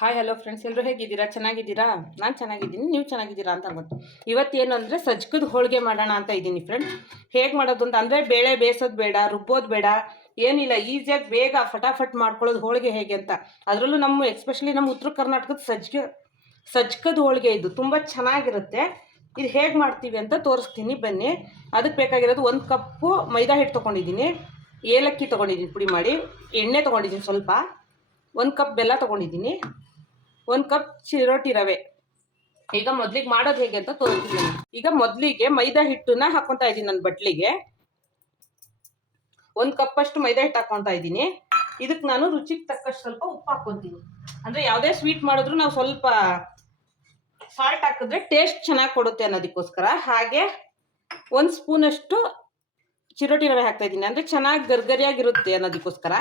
Hi hello friends ಎಲ್ಲರೂ ಹೇಗಿದ್ದೀರಾ? ಚೆನ್ನಾಗಿದ್ದೀರಾ? ನಾನು ಚೆನ್ನಾಗಿದ್ದೀನಿ. ನೀವು ಚೆನ್ನಾಗಿದ್ದೀರಾ ಅಂತ ಅನ್ಬೋದು ಇವತ್ತೇನು ಅಂದರೆ ಸಜ್ಕದ ಹೋಳಿಗೆ ಮಾಡೋಣ ಅಂತ ಇದ್ದೀನಿ ಫ್ರೆಂಡ್ಸ್ ಹೇಗೆ ಮಾಡೋದು ಅಂತ ಅಂದರೆ ಬೇಳೆ ಬೇಯಿಸೋದು ಬೇಡ, ರುಬ್ಬೋದು ಬೇಡ. ಏನಿಲ್ಲ ಈಸಿಯಾಗಿ ಬೇಗ ಫಟಾಫಟ್ ಮಾಡ್ಕೊಳ್ಳೋದು ಹೋಳಿಗೆ ಹೇಗೆ ಅಂತ. ಅದರಲ್ಲೂ ನಮ್ಮ ಎಸ್ಪೆಷಲಿ ನಮ್ಮ ಉತ್ತರ ಕರ್ನಾಟಕದ ಸಜ್ಗೆ, ಸಜ್ಕದ ಹೋಳಿಗೆ ಇದು ತುಂಬ ಚೆನ್ನಾಗಿರುತ್ತೆ. ಇದು ಹೇಗೆ ಮಾಡ್ತೀವಿ ಅಂತ ತೋರಿಸ್ತೀನಿ. ಬನ್ನಿ. ಅದಕ್ಕೆ ಬೇಕಾಗಿರೋದು ಒಂದು ಕಪ್ಪು ಮೈದಾ ಹಿಟ್ಟು ತೊಗೊಂಡಿದ್ದೀನಿ. ಏಲಕ್ಕಿ ತೊಗೊಂಡಿದ್ದೀನಿ ಪುಡಿ ಮಾಡಿ. ಎಣ್ಣೆ ತೊಗೊಂಡಿದ್ದೀನಿ ಸ್ವಲ್ಪ. ಒಂದು ಕಪ್ ಬೆಲ್ಲ ತೊಗೊಂಡಿದ್ದೀನಿ. ಒಂದು ಕಪ್ ಚಿರೋಟಿ ರವೆ. ಈಗ ಮೊದಲಿಗೆ ಮಾಡೋದು ಹೇಗೆ ಅಂತ ತೋರಿಸ್ತೀನಿ. ಈಗ ಮೊದಲಿಗೆ ಮೈದಾ ಹಿಟ್ಟನ್ನ ಹಾಕೊತಾ ಇದ್ದೀನಿ ನನ್ನ ಬಟ್ಲಿಗೆ. ಒಂದು ಕಪ್ಪಷ್ಟು ಮೈದಾ ಹಿಟ್ಟು ಹಾಕೊತಾ ಇದ್ದೀನಿ. ಇದಕ್ಕೆ ನಾನು ರುಚಿಗೆ ತಕ್ಕಷ್ಟು ಸ್ವಲ್ಪ ಉಪ್ಪು ಹಾಕ್ಕೊತೀನಿ ಅಂದರೆ ಯಾವುದೇ ಸ್ವೀಟ್ ಮಾಡಿದ್ರು ನಾವು ಸ್ವಲ್ಪ ಸಾಲ್ಟ್ ಹಾಕಿದ್ರೆ ಟೇಸ್ಟ್ ಚೆನ್ನಾಗಿ ಕೊಡುತ್ತೆ ಅನ್ನೋದಕ್ಕೋಸ್ಕರ. ಹಾಗೆ ಒಂದು ಸ್ಪೂನಷ್ಟು ಚಿರೋಟಿ ರವೆ ಹಾಕ್ತಾ ಇದ್ದೀನಿ. ಅಂದರೆ ಚೆನ್ನಾಗಿ ಗರ್ಗರಿಯಾಗಿರುತ್ತೆ ಅನ್ನೋದಕ್ಕೋಸ್ಕರ.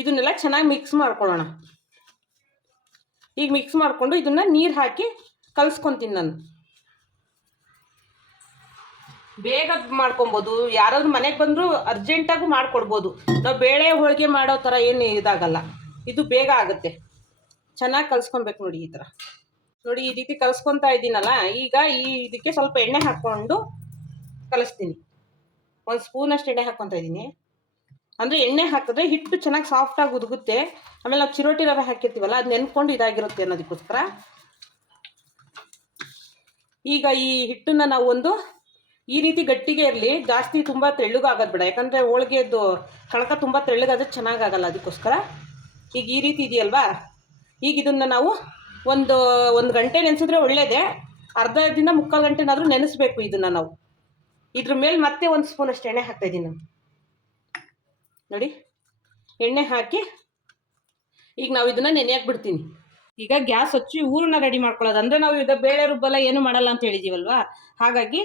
ಇದನ್ನೆಲ್ಲ ಚೆನ್ನಾಗಿ ಮಿಕ್ಸ್ ಮಾಡ್ಕೊಳ್ಳೋಣ. ಈಗ ಮಿಕ್ಸ್ ಮಾಡಿಕೊಂಡು ಇದನ್ನ ನೀರು ಹಾಕಿ ಕಲಿಸ್ಕೊತೀನಿ ನಾನು. ಬೇಗ ಮಾಡ್ಕೊಬೋದು. ಯಾರಾದ್ರೂ ಮನೆಗೆ ಬಂದರೂ ಅರ್ಜೆಂಟಾಗೂ ಮಾಡ್ಕೊಡ್ಬೋದು. ನಾವು ಬೇಳೆ ಹೋಳಿಗೆ ಮಾಡೋ ಥರ ಏನು ಇದಾಗಲ್ಲ. ಇದು ಬೇಗ ಆಗುತ್ತೆ. ಚೆನ್ನಾಗಿ ಕಲಿಸ್ಕೊಬೇಕು ನೋಡಿ ಈ ಥರ ನೋಡಿ ಈ ರೀತಿ ಕಲಿಸ್ಕೊತಾ ಇದ್ದೀನಲ್ಲ, ಈಗ ಈ ಇದಕ್ಕೆ ಸ್ವಲ್ಪ ಎಣ್ಣೆ ಹಾಕ್ಕೊಂಡು ಕಲಿಸ್ತೀನಿ. ಒಂದು ಸ್ಪೂನಷ್ಟು ಎಣ್ಣೆ ಹಾಕ್ಕೊತಾ ಇದ್ದೀನಿ. ಅಂದರೆ ಎಣ್ಣೆ ಹಾಕಿದ್ರೆ ಹಿಟ್ಟು ಚೆನ್ನಾಗಿ ಸಾಫ್ಟಾಗಿ ಉದುಗುತ್ತೆ. ಆಮೇಲೆ ನಾವು ಚಿರೋಟಿ ರವೆ ಹಾಕಿರ್ತೀವಲ್ಲ, ಅದು ನೆನ್ಕೊಂಡು ಇದಾಗಿರುತ್ತೆ ಅನ್ನೋದಕ್ಕೋಸ್ಕರ. ಈಗ ಈ ಹಿಟ್ಟನ್ನ ನಾವು ಒಂದು ಈ ರೀತಿ ಗಟ್ಟಿಗೆ ಇರಲಿ, ಜಾಸ್ತಿ ತುಂಬ ತೆಳ್ಳಗಾಗೋದು ಬೇಡ. ಯಾಕಂದರೆ ಹೋಳಿಗೆದು ಕಣಕ ತುಂಬ ತೆಳ್ಳಗಾದ್ರೆ ಚೆನ್ನಾಗಾಗಲ್ಲ ಅದಕ್ಕೋಸ್ಕರ. ಈಗ ಈ ರೀತಿ ಇದೆಯಲ್ವಾ? ಈಗ ಇದನ್ನು ನಾವು ಒಂದು ಒಂದು ಗಂಟೆ ನೆನೆಸಿದ್ರೆ ಒಳ್ಳೆಯದೇ ಅರ್ಧ ದಿನ, ಮುಕ್ಕಾಲು ಗಂಟೆನಾದರೂ ನೆನೆಸ್ಬೇಕು ಇದನ್ನು ನಾವು. ಇದ್ರ ಮೇಲೆ ಮತ್ತೆ ಒಂದು ಸ್ಪೂನ್ ಅಷ್ಟು ಎಣ್ಣೆ ಹಾಕ್ತಾಯಿದ್ದೀನಿ ನಾನು. ನೋಡಿ. ಎಣ್ಣೆ ಹಾಕಿ ಈಗ ನಾವು ಇದನ್ನ ನೆನೆಯಕ್ಕೆ ಬಿಡ್ತೀನಿ. ಈಗ ಗ್ಯಾಸ್ ಹಚ್ಚಿ ಊರನ್ನ ರೆಡಿ ಮಾಡ್ಕೊಳ್ಳೋದು. ಅಂದರೆ ನಾವು ಈಗ ಬೇಳೆ ರುಬ್ಬಲ್ಲ, ಏನು ಮಾಡಲ್ಲ ಅಂತ ಹೇಳಿದ್ದೀವಲ್ವಾ ಹಾಗಾಗಿ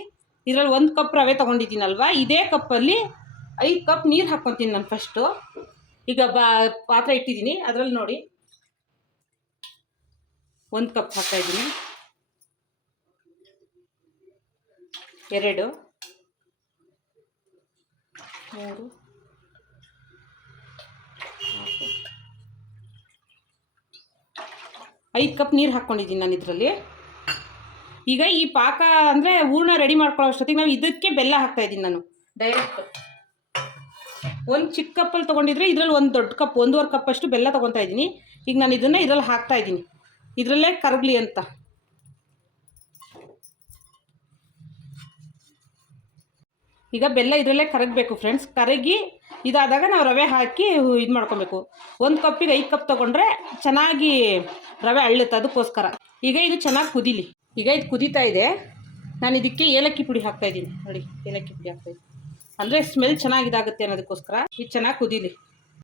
ಇದರಲ್ಲಿ ಒಂದು ಕಪ್ ರವೆ ತೊಗೊಂಡಿದ್ದೀನಲ್ವಾ? ಇದೇ ಕಪ್ಪಲ್ಲಿ ಐದು ಕಪ್ ನೀರು ಹಾಕ್ಕೊತೀನಿ ನಾನು ಫಸ್ಟು ಈಗ ಬಾ, ಪಾತ್ರೆ ಇಟ್ಟಿದ್ದೀನಿ. ಅದರಲ್ಲಿ ನೋಡಿ. ಒಂದು ಕಪ್ ಹಾಕ್ತಾಯಿದ್ದೀನಿ ಎರಡು. ಮೂರು. ಐದು ಕಪ್ ನೀರು ಹಾಕ್ಕೊಂಡಿದ್ದೀನಿ ನಾನು ಇದರಲ್ಲಿ. ಈಗ ಈ ಪಾಕ ಅಂದರೆ ಹೂರ್ಣ ರೆಡಿ ಮಾಡ್ಕೊಳ್ಳೋ ಅಷ್ಟೊತ್ತಿಗೆ ನಾವು ಇದಕ್ಕೆ ಬೆಲ್ಲ ಹಾಕ್ತಾ ಇದ್ದೀನಿ ನಾನು. ಡೈರೆಕ್ಟ್ ಒಂದು ಚಿಕ್ಕ ಕಪ್ಪಲ್ಲಿ ತೊಗೊಂಡಿದ್ರೆ ಇದರಲ್ಲಿ ಒಂದು ದೊಡ್ಡ ಕಪ್, ಒಂದೂವರೆ ಕಪ್ ಅಷ್ಟು ಬೆಲ್ಲ ತೊಗೊತಾ ಇದ್ದೀನಿ. ಈಗ ನಾನು ಇದನ್ನು ಇದರಲ್ಲಿ ಹಾಕ್ತಾ ಇದ್ದೀನಿ. ಇದರಲ್ಲೇ ಕರಗಲಿ ಅಂತ. ಈಗ ಬೆಲ್ಲ ಇದರಲ್ಲೇ ಕರಗಬೇಕು ಫ್ರೆಂಡ್ಸ್ ಕರಗಿ ಇದಾದಾಗ ನಾವು ರವೆ ಹಾಕಿ ಇದು ಮಾಡ್ಕೊಬೇಕು. ಒಂದು ಕಪ್ಪಿಗೆ ಐದು ಕಪ್ ತೊಗೊಂಡ್ರೆ ಚೆನ್ನಾಗಿ ರವೆ ಅಳ್ಳುತ್ತೆ ಅದಕ್ಕೋಸ್ಕರ. ಈಗ ಇದು ಚೆನ್ನಾಗಿ ಕುದೀಲಿ. ಈಗ ಇದು ಕುದೀತಾ ಇದೆ. ನಾನು ಇದಕ್ಕೆ ಏಲಕ್ಕಿ ಪುಡಿ ಹಾಕ್ತಾ ಇದ್ದೀನಿ. ನೋಡಿ, ಏಲಕ್ಕಿ ಪುಡಿ ಹಾಕ್ತಾ ಇದ್ದೀನಿ. ಅಂದರೆ ಸ್ಮೆಲ್ ಚೆನ್ನಾಗಿದಾಗುತ್ತೆ ಅನ್ನೋದಕ್ಕೋಸ್ಕರ ಇದು ಚೆನ್ನಾಗಿ ಕುದೀಲಿ.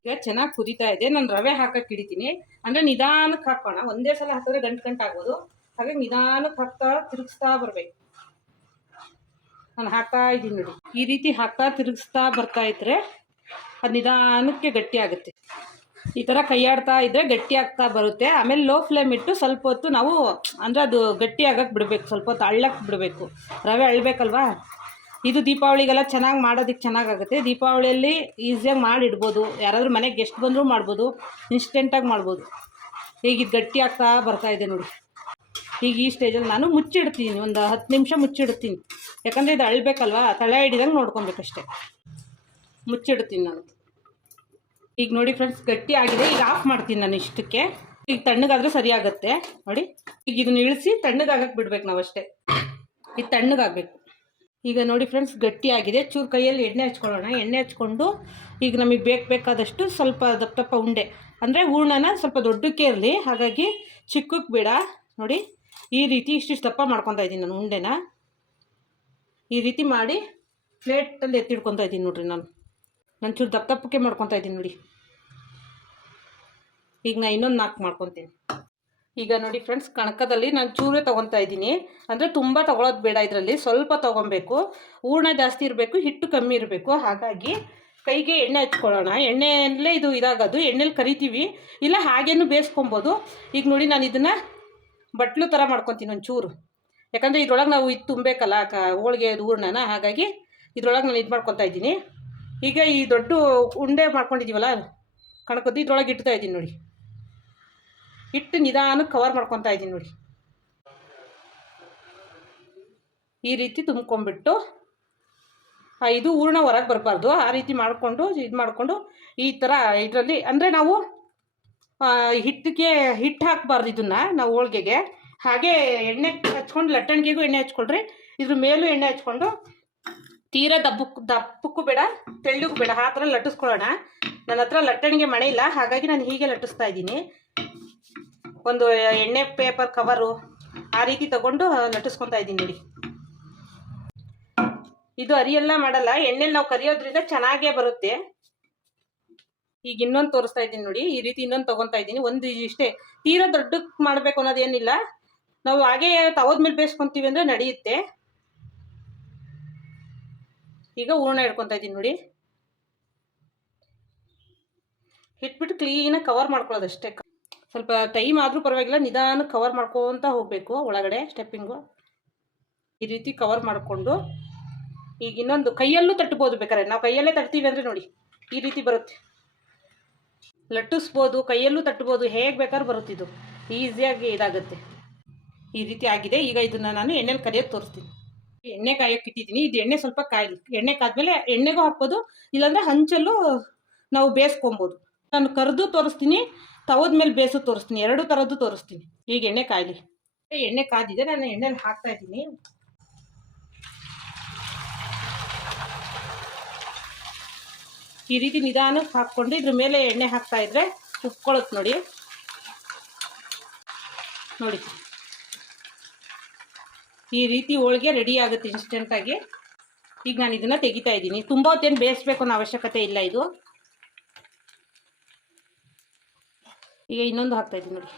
ಈಗ ಚೆನ್ನಾಗಿ ಕುದೀತಾ ಇದೆ. ನಾನು ರವೆ ಹಾಕಕ್ಕೆ ಹಿಡಿತೀನಿ ಅಂದರೆ ನಿಧಾನಕ್ಕೆ ಹಾಕೋಣ. ಒಂದೇ ಸಲ ಹಾಕಿದ್ರೆ ಗಂಟು ಗಂಟು ಆಗ್ಬೋದು. ಹಾಗಾಗಿ ನಿಧಾನಕ್ಕೆ ಹಾಕ್ತಾ ತಿರುಗಿಸ್ತಾ ಬರಬೇಕು. ನಾನು ಹಾಕ್ತಾ ಇದ್ದೀನಿ ನೋಡಿ. ಈ ರೀತಿ ಹಾಕ್ತಾ ತಿರುಗಿಸ್ತಾ ಬರ್ತಾ ಇದ್ರೆ ಅದು ನಿಧಾನಕ್ಕೆ ಗಟ್ಟಿ ಆಗುತ್ತೆ. ಈ ಥರ ಕೈಯಾಡ್ತಾ ಇದ್ದರೆ ಗಟ್ಟಿ ಆಗ್ತಾ ಬರುತ್ತೆ. ಆಮೇಲೆ ಲೋ ಫ್ಲೇಮ್ ಇಟ್ಟು ಸ್ವಲ್ಪ ಹೊತ್ತು ನಾವು, ಅಂದರೆ ಅದು ಗಟ್ಟಿ ಆಗಕ್ಕೆ ಬಿಡಬೇಕು, ಸ್ವಲ್ಪ ಹೊತ್ತು ಅಳ್ಳಕ್ಕೆ ಬಿಡಬೇಕು. ರವೆ ಅಳ್ಬೇಕಲ್ವಾ? ಇದು ದೀಪಾವಳಿಗೆಲ್ಲ ಚೆನ್ನಾಗಿ ಮಾಡೋದಕ್ಕೆ ಚೆನ್ನಾಗಾಗುತ್ತೆ ದೀಪಾವಳಿಯಲ್ಲಿ ಈಸಿಯಾಗಿ ಮಾಡಿಡ್ಬೋದು. ಯಾರಾದರೂ ಮನೆಗೆ ಗೆಸ್ಟ್ ಬಂದರೂ ಮಾಡ್ಬೋದು. ಇನ್ಸ್ಟೆಂಟಾಗಿ ಮಾಡ್ಬೋದು. ಈಗ ಇದು ಗಟ್ಟಿ ಆಗ್ತಾ ಬರ್ತಾ ಇದೆ ನೋಡಿ. ಈಗ ಈ ಸ್ಟೇಜಲ್ಲಿ ನಾನು ಮುಚ್ಚಿಡ್ತೀನಿ. ಒಂದು ಹತ್ತು ನಿಮಿಷ ಮುಚ್ಚಿಡ್ತೀನಿ. ಯಾಕಂದರೆ ಇದು ಅಳ್ಬೇಕಲ್ವಾ? ತಳೆ ಹಿಡಿದಂಗೆ ನೋಡ್ಕೊಬೇಕಷ್ಟೆ. ಮುಚ್ಚಿಡ್ತೀನಿ ನಾನು. ಈಗ ನೋಡಿ ಫ್ರೆಂಡ್ಸ್ ಗಟ್ಟಿ ಆಗಿದೆ. ಈಗ ಆಫ್ ಮಾಡ್ತೀನಿ ನಾನು ಇಷ್ಟಕ್ಕೆ. ಈಗ ತಣ್ಣಗಾದ್ರೆ ಸರಿ ಆಗುತ್ತೆ. ನೋಡಿ, ಈಗ ಇದನ್ನ ಇಳಿಸಿ ತಣ್ಣಗಾಗಕ್ಕೆ ಬಿಡ್ಬೇಕು ನಾವು ಅಷ್ಟೇ. ತಣ್ಣಗಾಗಬೇಕು. ಈಗ ನೋಡಿ ಫ್ರೆಂಡ್ಸ್ ಗಟ್ಟಿ ಆಗಿದೆ. ಚೂರು ಕೈಯಲ್ಲಿ ಎಣ್ಣೆ ಹಚ್ಕೊಳ್ಳೋಣ. ಎಣ್ಣೆ ಹಚ್ಕೊಂಡು ಈಗ ನಮಗೆ ಬೇಕು ಬೇಕಾದಷ್ಟು ಸ್ವಲ್ಪ ದಪ್ಪ ದಪ್ಪ ಉಂಡೆ. ಅಂದರೆ ಹೂರ್ಣನ ಸ್ವಲ್ಪ ದೊಡ್ಡಕ್ಕೆ ಇರಲಿ. ಹಾಗಾಗಿ ಚಿಕ್ಕಕ್ಕೆ ಬೇಡ. ನೋಡಿ, ಈ ರೀತಿ ಇಷ್ಟಿಷ್ಟು ದಪ್ಪ ಮಾಡ್ಕೊತಾ ಇದ್ದೀನಿ ನಾನು ಉಂಡೆನ. ಈ ರೀತಿ ಮಾಡಿ ಪ್ಲೇಟಲ್ಲಿ ಎತ್ತಿಡ್ಕೊತಾ ಇದ್ದೀನಿ ನೋಡ್ರಿ ನಾನು. ನಾನು ಚೂರು ದಪ್ಪ ದಪ್ಪಕ್ಕೆ ಮಾಡ್ಕೊತಾ ಇದ್ದೀನಿ ನೋಡಿ. ಈಗ ನಾನು ಇನ್ನೊಂದು ನಾಲ್ಕು ಮಾಡ್ಕೊತೀನಿ. ಈಗ ನೋಡಿ ಫ್ರೆಂಡ್ಸ್ ಕಣಕದಲ್ಲಿ ನಾನು ಚೂರೇ ತೊಗೊತಾ ಇದ್ದೀನಿ. ಅಂದರೆ ತುಂಬ ತೊಗೊಳೋದು ಬೇಡ ಇದರಲ್ಲಿ, ಸ್ವಲ್ಪ ತೊಗೊಬೇಕು. ಹೂರ್ಣ ಜಾಸ್ತಿ ಇರಬೇಕು, ಹಿಟ್ಟು ಕಮ್ಮಿ ಇರಬೇಕು. ಹಾಗಾಗಿ ಕೈಗೆ ಎಣ್ಣೆ ಹಚ್ಕೊಳ್ಳೋಣ. ಎಣ್ಣೆಯಲ್ಲೇ ಇದು ಇದಾಗೋದು. ಎಣ್ಣೆಲಿ ಕರಿತೀವಿ. ಇಲ್ಲ ಹಾಗೇನು ಬೇಯಿಸ್ಕೊಬೋದು. ಈಗ ನೋಡಿ ನಾನು ಇದನ್ನು ಬಟ್ಲು ಥರ ಮಾಡ್ಕೊತೀನಿ ಚೂರು. ಯಾಕಂದರೆ ಇದ್ರೊಳಗೆ ನಾವು ಇದು ತುಂಬಬೇಕಲ್ಲ, ಕ ಹೋಳಿಗೆ ಹೂರ್ಣನ. ಹಾಗಾಗಿ ಇದ್ರೊಳಗೆ ನಾನು ಇದು ಮಾಡ್ಕೊತಾ ಇದ್ದೀನಿ. ಈಗ ಈ ದೊಡ್ಡ ಉಂಡೆ ಮಾಡ್ಕೊಂಡಿದ್ದೀವಲ್ಲ ಕಣಕದ್ದು ಇದ್ರೊಳಗೆ ಇಡ್ತಾ ಇದ್ದೀನಿ ನೋಡಿ. ಇಟ್ಟು ನಿಧಾನಕ್ಕೆ ಕವರ್ ಮಾಡ್ಕೊತಾ ಇದ್ದೀನಿ ನೋಡಿ. ಈ ರೀತಿ ತುಂಬ್ಕೊಂಡ್ಬಿಟ್ಟು ಇದು ಹೂರ್ಣ ಹೊರಗೆ ಬರಬಾರ್ದು. ಆ ರೀತಿ ಮಾಡಿಕೊಂಡು, ಇದು ಮಾಡಿಕೊಂಡು ಈ ಥರ ಇದರಲ್ಲಿ, ಅಂದರೆ ನಾವು ಹಿಟ್ಟಿಗೆ ಹಿಟ್ಟು ಹಾಕಬಾರ್ದು ಇದನ್ನು, ನಾವು ಹೋಳಿಗೆಗೆ. ಹಾಗೆ ಎಣ್ಣೆ ಹಚ್ಕೊಂಡು ಲಟ್ಟಣಿಗೆಗೂ ಎಣ್ಣೆ ಹಚ್ಕೊಳ್ರಿ. ಇದ್ರ ಮೇಲೂ ಎಣ್ಣೆ ಹಚ್ಕೊಂಡು ತೀರಾ ದಪ್ಪಕ್ಕೂ ದಪ್ಪಕ್ಕೂ ಬೇಡ, ತೆಳ್ಳಗೂ ಬೇಡ, ಆ ಥರ ಲಟ್ಟಿಸ್ಕೊಳ್ಳೋಣ. ನನ್ನ ಹತ್ರ ಲಟ್ಟಣಿಗೆ ಮಳೆ ಇಲ್ಲ, ಹಾಗಾಗಿ ನಾನು ಹೀಗೆ ಲಟ್ಟಿಸ್ತಾ ಇದ್ದೀನಿ. ಒಂದು ಎಣ್ಣೆ ಪೇಪರ್ ಕವರು ಆ ರೀತಿ ತಗೊಂಡು ಲಟ್ಟಿಸ್ಕೊತಾ ಇದ್ದೀನಿ ನೋಡಿ. ಇದು ಅರಿಯೆಲ್ಲ ಮಾಡಲ್ಲ, ಎಣ್ಣೆಲಿ ನಾವು ಕರಿಯೋದ್ರಿಂದ ಚೆನ್ನಾಗೇ ಬರುತ್ತೆ. ಈಗ ಇನ್ನೊಂದು ತೋರಿಸ್ತಾ ಇದ್ದೀನಿ ನೋಡಿ, ಈ ರೀತಿ ಇನ್ನೊಂದು ತಗೊತಾ ಇದ್ದೀನಿ. ಒಂದು ಇಷ್ಟೇ, ತೀರಾ ದೊಡ್ಡಕ್ಕೆ ಮಾಡಬೇಕು ಅನ್ನೋದೇನಿಲ್ಲ. ನಾವು ಹಾಗೆ ತವದ ಮೇಲೆ ಬೇಯಿಸ್ಕೊಂತೀವಿ ಅಂದರೆ ನಡೆಯುತ್ತೆ. ಈಗ ಹೂರ್ಣ ಇಡ್ಕೊತಾ ಇದ್ದೀನಿ ನೋಡಿ. ಇಟ್ಬಿಟ್ಟು ಕ್ಲೀನಾಗಿ ಕವರ್ ಮಾಡ್ಕೊಳ್ಳೋದು ಅಷ್ಟೇ. ಸ್ವಲ್ಪ ಟೈಮ್ ಆದರೂ ಪರವಾಗಿಲ್ಲ, ನಿಧಾನ ಕವರ್ ಮಾಡ್ಕೊತ ಹೋಗಬೇಕು ಒಳಗಡೆ ಸ್ಟೆಪ್ಪಿಂಗು ಈ ರೀತಿ ಕವರ್ ಮಾಡಿಕೊಂಡು, ಈಗ ಇನ್ನೊಂದು ಕೈಯಲ್ಲೂ ತಟ್ಬೋದು ಬೇಕಾದ್ರೆ. ನಾವು ಕೈಯಲ್ಲೇ ತಟ್ತೀವಿ ಅಂದರೆ ನೋಡಿ, ಈ ರೀತಿ ಬರುತ್ತೆ. ಲಟ್ಟಿಸ್ಬೋದು, ಕೈಯಲ್ಲೂ ತಟ್ಬೋದು, ಹೇಗೆ ಬೇಕಾದ್ರೂ ಬರುತ್ತೆ ಇದು. ಈಸಿಯಾಗಿ ಇದಾಗುತ್ತೆ. ಈ ರೀತಿ ಆಗಿದೆ. ಈಗ ಇದನ್ನು ನಾನು ಎಣ್ಣೆಲಿ ಕರಿಯೋದು ತೋರಿಸ್ತೀನಿ. ಎಣ್ಣೆ ಕಾಯೋಕೆ ಇಟ್ಟಿದ್ದೀನಿ. ಇದು ಎಣ್ಣೆ ಸ್ವಲ್ಪ ಕಾಯಲಿ. ಎಣ್ಣೆ ಕಾದ್ಮೇಲೆ ಎಣ್ಣೆಗೂ ಹಾಕ್ಬೋದು. ಇಲ್ಲಾಂದರೆ ಹಂಚಲ್ಲೂ ನಾವು ಬೇಯಿಸ್ಕೊಬೋದು. ನಾನು ಕರೆದು ತೋರಿಸ್ತೀನಿ ತವದ ಮೇಲೆ ಬೇಯಿಸು ತೋರಿಸ್ತೀನಿ. ಎರಡು ಥರದ್ದು ತೋರಿಸ್ತೀನಿ. ಈಗ ಎಣ್ಣೆ ಕಾಯಲಿ. ಎಣ್ಣೆ ಕಾದಿದೆ, ನಾನು ಎಣ್ಣೆಲಿ ಹಾಕ್ತಾ ಇದ್ದೀನಿ. ಈ ರೀತಿ ನಿಧಾನಕ್ಕೆ ಹಾಕ್ಕೊಂಡು ಇದ್ರ ಮೇಲೆ ಎಣ್ಣೆ ಹಾಕ್ತಾ ಇದ್ರೆ ಉಪ್ಕೊಳತ್ ನೋಡಿ. ನೋಡಿ. ಈ ರೀತಿ ಹೋಳಿಗೆ ರೆಡಿ ಆಗುತ್ತೆ ಇನ್ಸ್ಟೆಂಟಾಗಿ ಈಗ ನಾನು ಇದನ್ನು ತೆಗಿತಾ ಇದ್ದೀನಿ. ತುಂಬ ಹೊತ್ತೇನು ಬೇಯಿಸ್ಬೇಕು ಅನ್ನೋ ಅವಶ್ಯಕತೆ ಇಲ್ಲ ಇದು. ಈಗ ಇನ್ನೊಂದು ಹಾಕ್ತಾ ಇದ್ದೀನಿ ನೋಡಿ.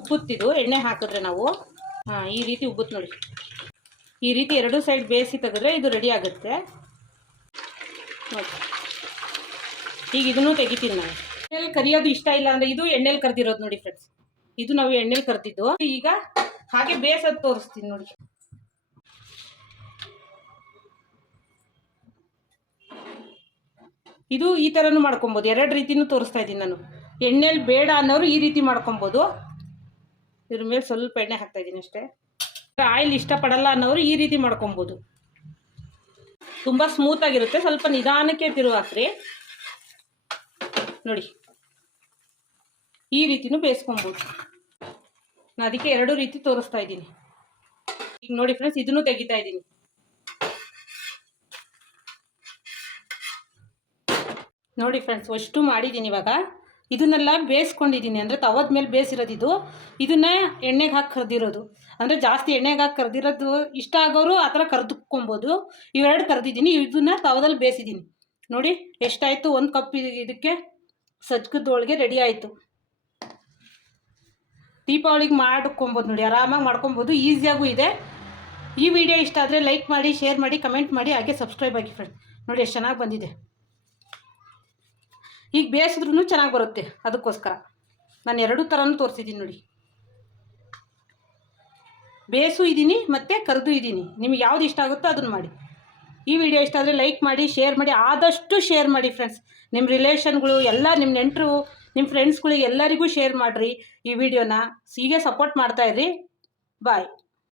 ಉಬ್ಬುತ್ತಿದು ಎಣ್ಣೆ ಹಾಕಿದ್ರೆ ನಾವು, ಹಾಂ, ಈ ರೀತಿ ಉಬ್ಬುತ್ತೆ ನೋಡಿ. ಈ ರೀತಿ ಎರಡು ಸೈಡ್ ಬೇಯಿಸಿ ತೆಗೆದ್ರೆ ಇದು ರೆಡಿ ಆಗುತ್ತೆ. ನೋಡಿ. ಈಗ ಇದನ್ನು ತೆಗಿತೀನಿ ನಾನು. ಎಣ್ಣೆಲಿ ಕರಿಯೋದು ಇಷ್ಟ ಇಲ್ಲ ಅಂದರೆ ಇದು ಎಣ್ಣೆಲಿ ಕರೆದಿರೋದು ನೋಡಿ ಫ್ರೆಂಡ್ಸ್ ಇದು ನಾವು ಎಣ್ಣೆಲಿ ಕರೆದಿದ್ದು. ಈಗ ಹಾಗೆ ಬೇಯಿಸೋದು ತೋರಿಸ್ತೀನಿ ನೋಡಿ. ಇದು ಈ ಥರನೂ ಮಾಡ್ಕೊಬೋದು. ಎರಡು ರೀತಿನೂ ತೋರಿಸ್ತಾ ಇದ್ದೀನಿ ನಾನು. ಎಣ್ಣೆಲಿ ಬೇಡ ಅನ್ನೋರು ಈ ರೀತಿ ಮಾಡ್ಕೊಬೋದು. ಇದ್ರ ಮೇಲೆ ಸ್ವಲ್ಪ ಎಣ್ಣೆ ಹಾಕ್ತಾ ಇದ್ದೀನಿ ಅಷ್ಟೇ. ಆಯಿಲ್ ಇಷ್ಟಪಡಲ್ಲ ಅನ್ನೋರು ಈ ರೀತಿ ಮಾಡ್ಕೊಬೋದು. ತುಂಬ ಸ್ಮೂತಾಗಿರುತ್ತೆ ಸ್ವಲ್ಪ ನಿಧಾನಕ್ಕೆ ತಿರುವಾಕ್ರಿ ನೋಡಿ. ಈ ರೀತಿನೂ ಬೇಯಿಸ್ಕೊಬೋದು. ನಾನು ಅದಕ್ಕೆ ಎರಡು ರೀತಿ ತೋರಿಸ್ತಾ ಇದ್ದೀನಿ. ಈಗ ನೋಡಿ ಫ್ರೆಂಡ್ಸ್ ಇದನ್ನು ತೆಗಿತಾ ಇದ್ದೀನಿ. ನೋಡಿ ಫ್ರೆಂಡ್ಸ್ ಅಷ್ಟು ಮಾಡಿದ್ದೀನಿ ಇವಾಗ. ಇದನ್ನೆಲ್ಲ ಬೇಯಿಸ್ಕೊಂಡಿದ್ದೀನಿ. ಅಂದರೆ ತವದ ಮೇಲೆ ಬೇಯಿಸಿರೋದು ಇದು. ಇದನ್ನ ಎಣ್ಣೆಗೆ ಹಾಕಿ ಕರೆದಿರೋದು. ಅಂದರೆ ಜಾಸ್ತಿ ಎಣ್ಣೆಗೆ ಹಾಕಿ ಕರೆದಿರೋದು ಇಷ್ಟ ಆಗೋರು ಆ ಥರ ಕರೆದುಕೊಬೋದು. ಇವೆರಡು ಕರೆದಿದ್ದೀನಿ. ಇದನ್ನ ತವದಲ್ಲಿ ಬೇಯಿಸಿದ್ದೀನಿ. ನೋಡಿ, ಎಷ್ಟಾಯಿತು? ಒಂದು ಕಪ್ ಇದಕ್ಕೆ ಸಜ್ಕದ ಹೋಳಿಗೆ ರೆಡಿ ಆಯಿತು. ದೀಪಾವಳಿಗೆ ಮಾಡ್ಕೊಬೋದು ನೋಡಿ, ಆರಾಮಾಗಿ ಮಾಡ್ಕೊಬೋದು, ಈಸಿಯಾಗೂ ಇದೆ. ಈ ವಿಡಿಯೋ ಇಷ್ಟ ಆದರೆ ಲೈಕ್ ಮಾಡಿ, ಶೇರ್ ಮಾಡಿ, ಕಮೆಂಟ್ ಮಾಡಿ, ಹಾಗೆ ಸಬ್ಸ್ಕ್ರೈಬ್ ಆಗಿ ಫ್ರೆಂಡ್ ನೋಡಿ ಎಷ್ಟು ಚೆನ್ನಾಗಿ ಬಂದಿದೆ. ಈಗ ಬೇಯಿಸಿದ್ರೂ ಚೆನ್ನಾಗಿ ಬರುತ್ತೆ, ಅದಕ್ಕೋಸ್ಕರ. ನಾನು ಎರಡು ಥರನೂ ತೋರಿಸಿದ್ದೀನಿ ನೋಡಿ. ಬೇಸು ಇದ್ದೀನಿ ಮತ್ತು ಕರೆದು ಇದ್ದೀನಿ ನಿಮಗೆ ಯಾವ್ದು ಇಷ್ಟ ಆಗುತ್ತೋ ಅದನ್ನು ಮಾಡಿ. ಈ ವಿಡಿಯೋ ಇಷ್ಟ ಆದರೆ ಲೈಕ್ ಮಾಡಿ, ಶೇರ್ ಮಾಡಿ, ಆದಷ್ಟು ಶೇರ್ ಮಾಡಿ ಫ್ರೆಂಡ್ಸ್ ನಿಮ್ಮ ರಿಲೇಷನ್ಗಳು ಎಲ್ಲ ನಿಮ್ಮ ನೆಂಟರು ನಿಮ್ಮ ಫ್ರೆಂಡ್ಸ್ಗಳಿಗೆ ಎಲ್ಲರಿಗೂ ಶೇರ್ ಮಾಡಿರಿ ಈ ವಿಡಿಯೋನ ಹೀಗೆ ಸಪೋರ್ಟ್ ಮಾಡ್ತಾಯಿರಿ ಬಾಯ್